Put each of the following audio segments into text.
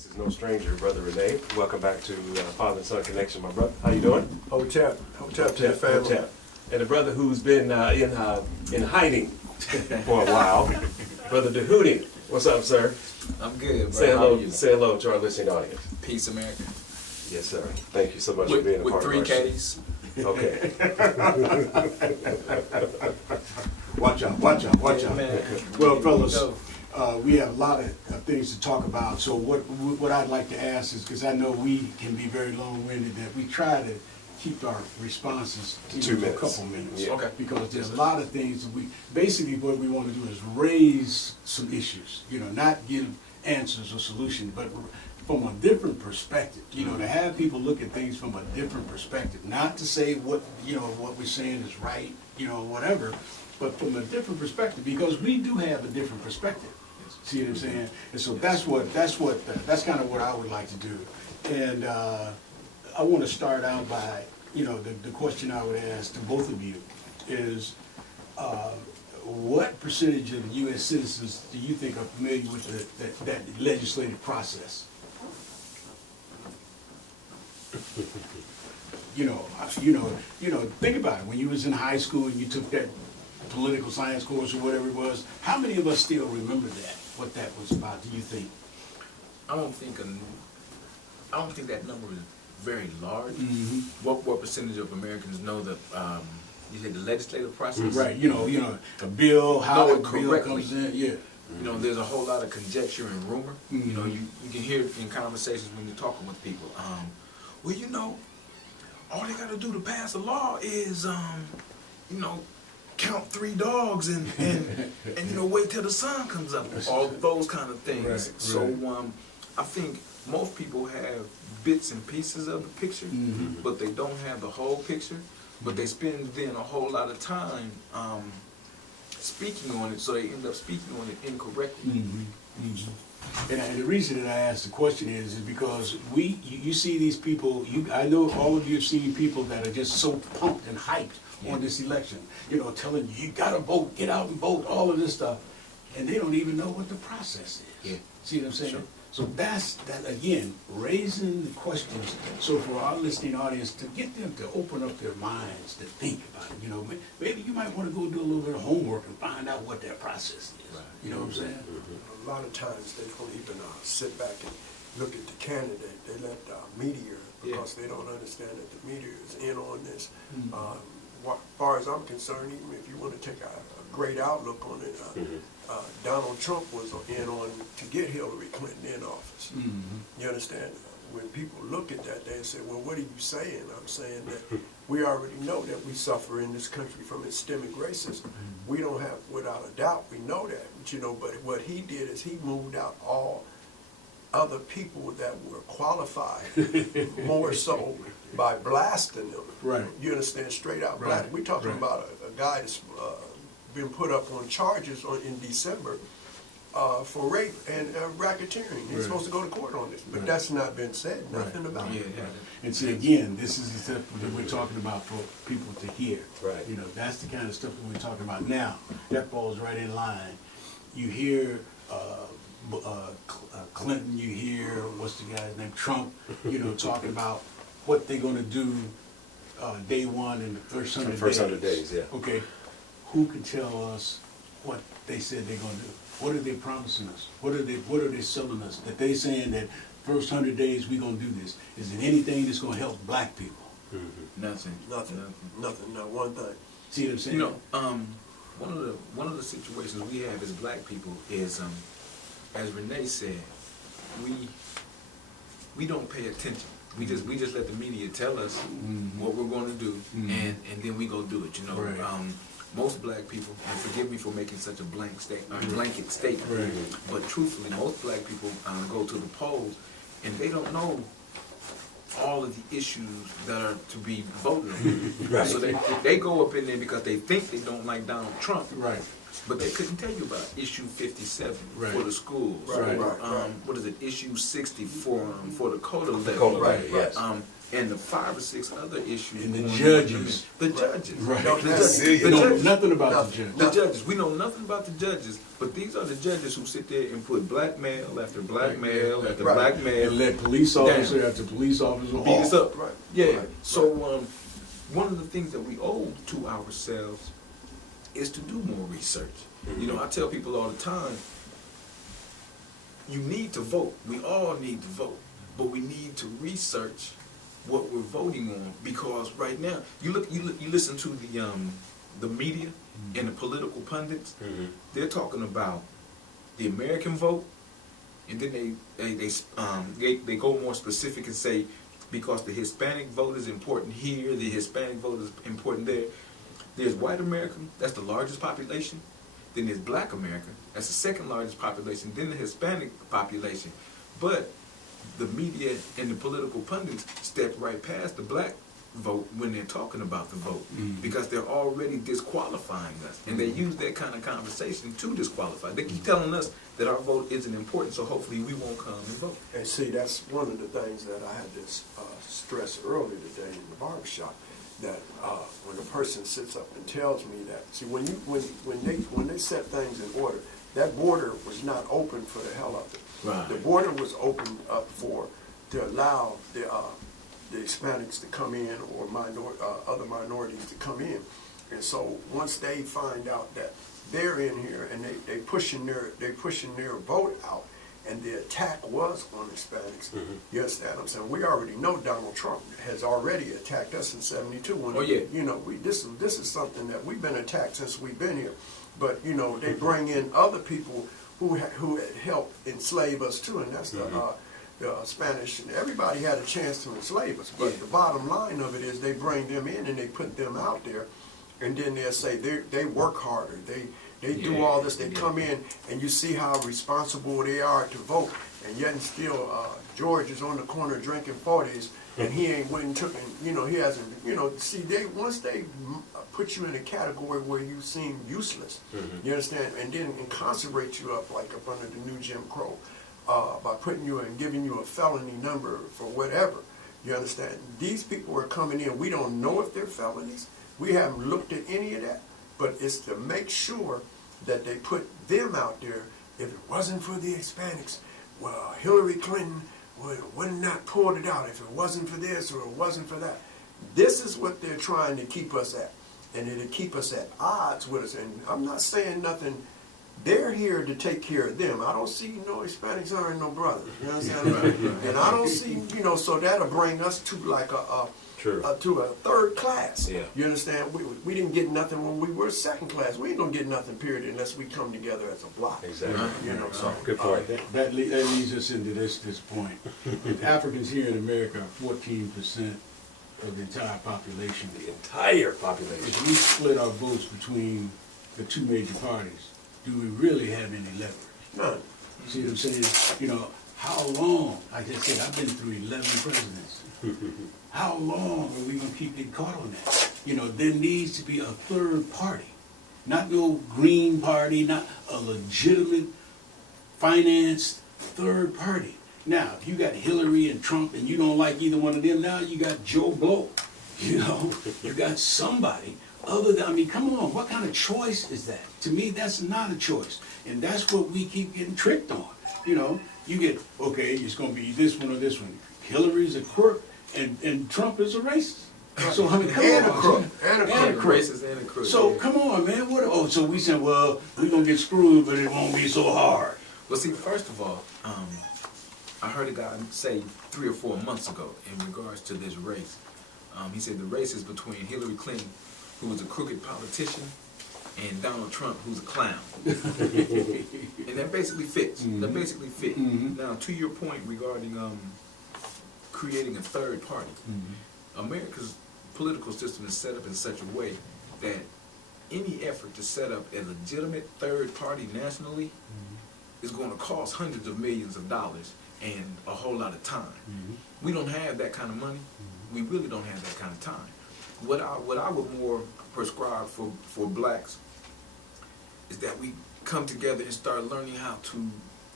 This is no stranger, Brother Renee. Welcome back to Father and Son Connection, my brother. How you doing? Hotep to the family. Hotep. And a brother who's been in hiding for a while, Brother DeHootie. What's up, sir? I'm good, bro. Say How are hello, you? say hello to our listening audience. Peace, America. Yes, sir. Thank you so much for being a With part three of our show. Ks. Okay. Watch out, watch out, watch out. Man. Well, fellas, Go. we have a lot of things to talk about. So what I'd like to ask is, because I know we can be very long-winded, that we try to keep our responses to 2 a minutes. couple minutes. Yeah. Okay. Because there's a lot of things that basically what we want to do is raise some issues, not give answers or solutions, but from a different perspective, to have people look at things from a different perspective, not to say what we're saying is right, whatever, but from a different perspective, because we do have a different perspective. See what I'm saying? And so that's kind of what I would like to do. And I want to start out by, the question I would ask to both of you is, what percentage of U.S. citizens do you think are familiar with that legislative process? Think about it. When you was in high school and you took that political science course or whatever it was, how many of us still remember that? What that was about? Do you think? I don't think that number is very large. Mm-hmm. What percentage of Americans know that you say the legislative process? Right. A bill, how Know a it bill correctly. comes in. Yeah. There's a whole lot of conjecture and rumor. Mhm. You can hear it in conversations when you're talking with people. All they got to do to pass a law is, count 3 dogs and wait till the sun comes up. All those kind of things. Right, So right. I think most people have bits and pieces of the picture, Mhm. but they don't have the whole picture. But they spend then a whole lot of time speaking on it, so they end up speaking on it incorrectly. Mm-hmm. Mm-hmm. And the reason that I asked the question is because you see these people. I know all of you have seen people that are just so pumped and hyped on this election. Telling you gotta vote, get out and vote, all of this stuff, and they don't even know what the process is. Yeah. See what I'm saying? Sure. So that's that again, raising the questions. So for our listening audience, to get them to open up their minds to think about it. Maybe you might want to go do a little bit of homework and find out what that process is. Right. You know what I'm saying? A lot of times they don't even sit back and look at the candidate. They let the media, because they don't understand that the media is in on this. As far as I'm concerned, even if you want to take a great outlook on it, Donald Trump was in on to get Hillary Clinton in office. Mm-hmm. You understand? When people look at that, they say, well, what are you saying? I'm saying that we already know that we suffer in this country from systemic racism. We don't have, without a doubt, we know that. But what he did is he moved out all other people that were qualified, more so by blasting them. Right. You understand? Straight out Right. blasting. We're talking Right. about a guy that's been put up on charges in December for rape and racketeering. He's Right. supposed to go to court on this, but Right. that's not been said. Right. Nothing about Yeah, it. yeah. And see, again, this is the stuff that we're talking about for people to hear. Right. That's the kind of stuff that we're talking about now. That falls right in line. You hear Clinton, you hear, what's the guy's name, Trump, talking about what they're going to do day one and the first 100 days. First 100 days, yeah. Okay, who can tell us what they said they're going to do? What are they promising us? What are they selling us? That they saying that first 100 days we're going to do this. Is it anything that's going to help black people? Nothing. Nothing, not one thing. See what I'm saying? One of the situations we have as black people is, as Renee said, we don't pay attention. We just let the media tell us what we're going to do, and then we go do it. Right. Most black people, and forgive me for making such a blanket statement, Right. but truthfully, most black people go to the polls, and they don't know all of the issues that are to be voted on. Right. So they go up in there because they think they don't like Donald Trump, Right. but they couldn't tell you about issue 57 Right. for the schools. Right. Or, Right. what is it? Issue 60 for the CODA levy. CODA levy, yes. and the 5 or 6 other issues. And the going on. judges. The judges. Right. Don't The have judges. any- The No, judges. nothing about the Nothing. judge. The judges, we know nothing about the judges, but these are the judges who sit there and put black male after black male after Right. black male. And let police officer after police officer beat us off. up. Right. Yeah. Right. So one of the things that we owe to ourselves is to do more research. You know, I tell people all the time, you need to vote. We all need to vote, but we need to research what we're voting on, because right now you listen to the media and the political pundits. They're talking about the American vote, and then they go more specific and say, because the Hispanic vote is important here, the Hispanic vote is important there. There's white America, that's the largest population. Then there's black America, that's the second largest population. Then the Hispanic population. But the media and the political pundits step right past the black vote when they're talking about the vote, because they're already disqualifying us, and they use that kind of conversation to disqualify. They keep telling us that our vote isn't important, so hopefully we won't come and vote. And see, that's one of the things that I had to stress earlier today in the barbershop, that when a person sits up and tells me that, see, when they set things in order, that border was not open for the hell of it. Right. The border was opened up to allow the Hispanics to come in, or other minorities to come in. And so once they find out that they're in here and they pushing their vote out, and the attack was on Hispanics, you understand what I'm saying? We already know Donald Trump has already attacked us in '72. Oh, yeah. You know, this is something that we've been attacked since we've been here. But you know, they bring in other people who had helped enslave us too, and that's the Spanish. Everybody had a chance to enslave us, but the bottom line of it is they bring them in and they put them out there, and then they'll say they work harder, they do all this, they come in, and you see how responsible they are to vote, and yet and still George is on the corner drinking 40s, and he ain't went and took, you know, he hasn't, you know, see, once they put you in a category where you seem useless, you understand, and then incarcerate you up like up under the new Jim Crow, by putting you and giving you a felony number for whatever, you understand. These people are coming in, we don't know if they're felonies, we haven't looked at any of that, but it's to make sure that they put them out there. If it wasn't for the Hispanics, well, Hillary Clinton would not pulled it out if it wasn't for this or it wasn't for that. This is what they're trying to keep us at, and it'll keep us at odds with us. And I'm not saying nothing. They're here to take care of them. I don't see no Hispanics aren't no brothers. You know what I'm saying? And I don't see, you know, so that'll bring us to like to a third class. Yeah. You understand? We didn't get nothing when we were second class. We ain't gonna get nothing, period, unless we come together as a block. Exactly. You know, so Good point. That leads us into this point. If Africans here in America are 14% of the entire population, The entire population. if we split our votes between the two major parties, do we really have any leverage? none. See what I'm saying? You know, how long, like I said, I've been through 11 presidents. How long are we gonna keep getting caught on that? You know, there needs to be a third party. Not no green party, not a legitimate, financed third party. Now, if you got Hillary and Trump and you don't like either one of them, now you got Joe Blow. You know, you got somebody other than, I mean, come on, what kind of choice is that? To me, that's not a choice. And that's what we keep getting tricked on. You know, you get, okay, it's gonna be this one or this one. Hillary's a crook and Trump is a racist. So I mean, come And on. a crook. And a And a crook. racist and a crook. So yeah. come on, man. What? Oh, so we said, well, we're gonna get screwed, but it won't be so hard. Well, see, first of all, I heard a guy say 3 or 4 months ago in regards to this race. He said the race is between Hillary Clinton, who is a crooked politician, and Donald Trump, who's a clown. And that basically fits. That basically fit. Now, to your point regarding creating a third party, America's political system is set up in such a way that any effort to set up a legitimate third party nationally is going to cost hundreds of millions of dollars and a whole lot of time. We don't have that kind of money. We really don't have that kind of time. What I would more prescribe for blacks is that we come together and start learning how to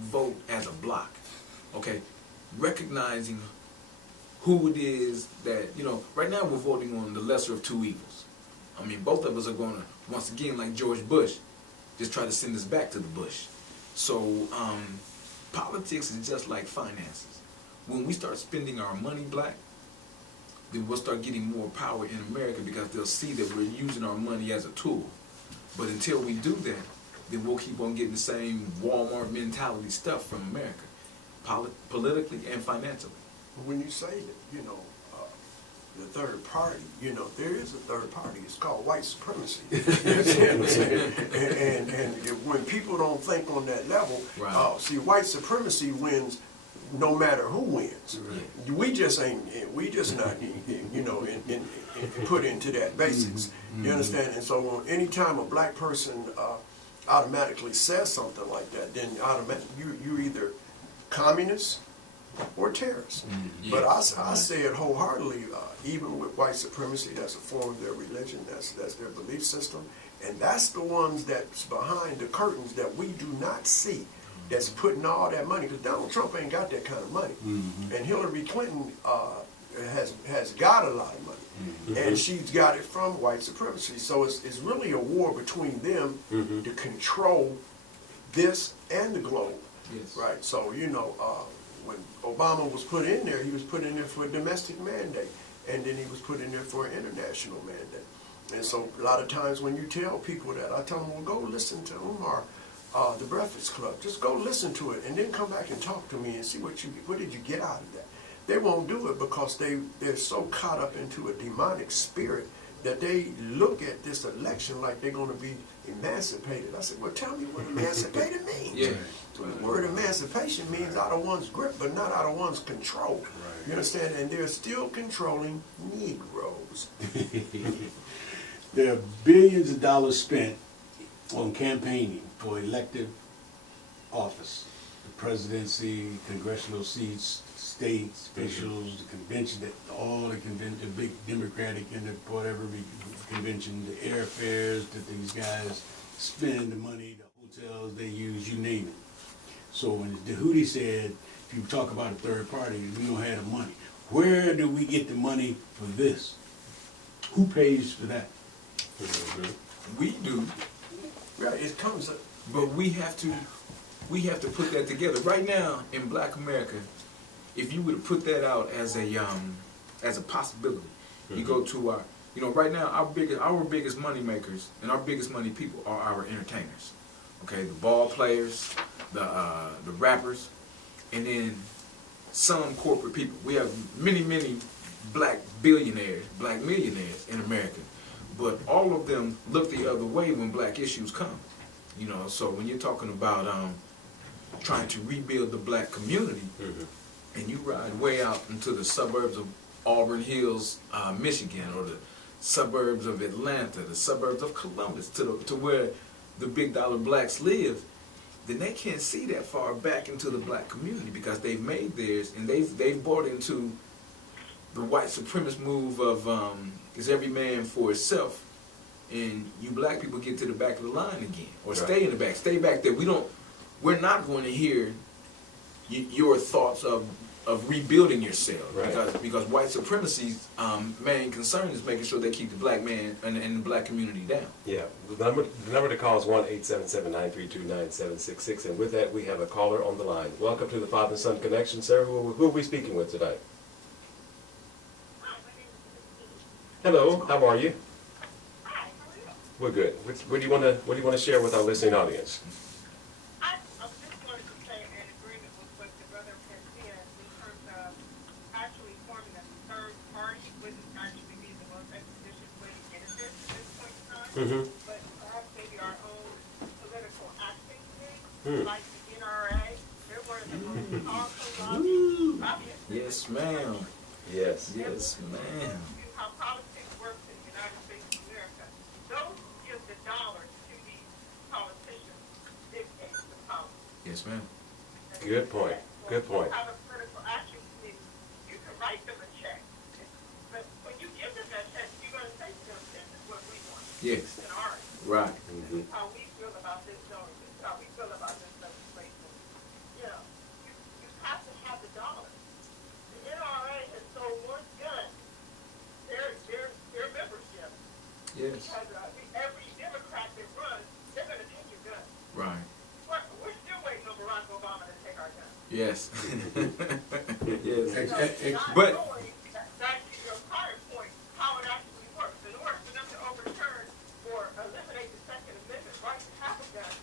vote as a block. Okay? Recognizing who it is that, right now we're voting on the lesser of two evils. I mean, both of us are going to, once again, like George Bush, just try to send us back to the bush. So politics is just like finances. When we start spending our money black, then we'll start getting more power in America because they'll see that we're using our money as a tool. But until we do that, then we'll keep on getting the same Walmart mentality stuff from America, politically and financially. When you say that, the third party, there is a third party. It's called white supremacy. You understand what I'm saying? And when people don't think on that level, Right. See, white supremacy wins no matter who wins. Right. We just not, put into that basics. You understand? And so anytime a black person automatically says something like that, then automatically you're either communist or terrorists. But I say it wholeheartedly, even with white supremacy, that's a form of their religion, that's their belief system, and that's the ones that's behind the curtains that we do not see, that's putting all that money, because Donald Trump ain't got that kind of money, and Hillary Clinton has got a lot of money, and she's got it from white supremacy, so it's really a war between them to control this and the globe. Yes. Right, so when Obama was put in there, he was put in there for a domestic mandate, and then he was put in there for an international mandate. And so a lot of times when you tell people that, I tell them, well, go listen to Umar, The Breakfast Club. Just go listen to it, and then come back and talk to me and see what did you get out of that. They won't do it because they're so caught up into a demonic spirit that they look at this election like they're going to be emancipated. I said, well, tell me what emancipated means. Yeah. So the word emancipation means out of one's grip, but not out of one's control. You understand? And they're still controlling Negroes. There are billions of dollars spent on campaigning for elective office, the presidency, congressional seats, states, officials, the convention, the big Democratic and the whatever convention, the airfares that these guys spend, the money, the hotels they use, you name it. So when DeHuty said, if you talk about a third party, we don't have the money. Where do we get the money for this? Who pays for that? We do, Right, it comes up. but we have to put that together. Right now in Black America, if you were to put that out as a possibility, you go to our, right now our biggest money makers and our biggest money people are our entertainers. Okay, the ball players, the rappers, and then some corporate people. We have many black billionaires, black millionaires in America, but all of them look the other way when black issues come. So when you're talking about trying to rebuild the black community, and you ride way out into the suburbs of Auburn Hills, Michigan, or the suburbs of Atlanta, the suburbs of Columbus, to where the big dollar blacks live, then they can't see that far back into the black community because they've made theirs and they've bought into the white supremacist move of is every man for himself, and you black people get to the back of the line again, or stay in the back, stay back there. We're not going to hear your thoughts of rebuilding yourself, because white supremacy's main concern is making sure they keep the black man and the black community down. Yeah, the number to call is 1-877-932-9766, and with that we have a caller on the line. Welcome to the Father and Son Connection, sir. Who are we speaking with today? Hello, how are you? We're good. What do you want to share with our listening audience? I just wanted to say in agreement with what the brother has said in terms of actually forming a third party wouldn't actually be the most expeditious way to get it there at this point in time. But perhaps maybe our own political action committee, like the NRA, they're one of the most powerful lobbyists. Yes, ma'am. Yes. Yes, ma'am. How politics works in the United States of America. Those who give the dollars to these politicians dictate the policy. Yes, ma'am. Good point. Good point. Have a political action committee, you can write them a check. But when you give them that check, you're going to say to them, this is what we want. Yes. In ours. Right. This is how we feel about this zone. This is how we feel about this legislation. You have to have the dollars. The NRA has sold Yes. Because every Democrat that runs, they're going to take your gun. Right. We're still waiting on Barack Obama to take our gun. Yes. Ex- yes. ex- Not But- knowing, back to your prior point, how it actually works. In order for them to overturn or eliminate the Second Amendment right to have a gun,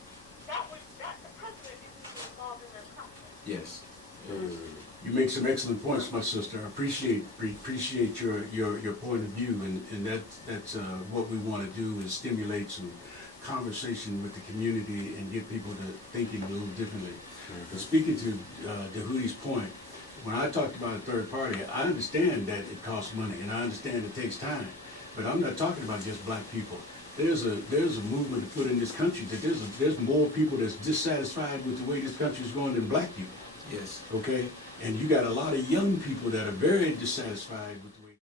the president needs to be involved in that process. Yes. You make some excellent points, my sister. I appreciate your point of view, and that's what we want to do is stimulate some conversation with the community and get people to thinking a little differently. But speaking to Dehuti's point, when I talked about a third party, I understand that it costs money, and I understand it takes time. But I'm not talking about just black people. There's a movement afoot in this country that there's more people that's dissatisfied with the way this country is going than black people. Yes. Okay? And you got a lot of young people that are very dissatisfied with the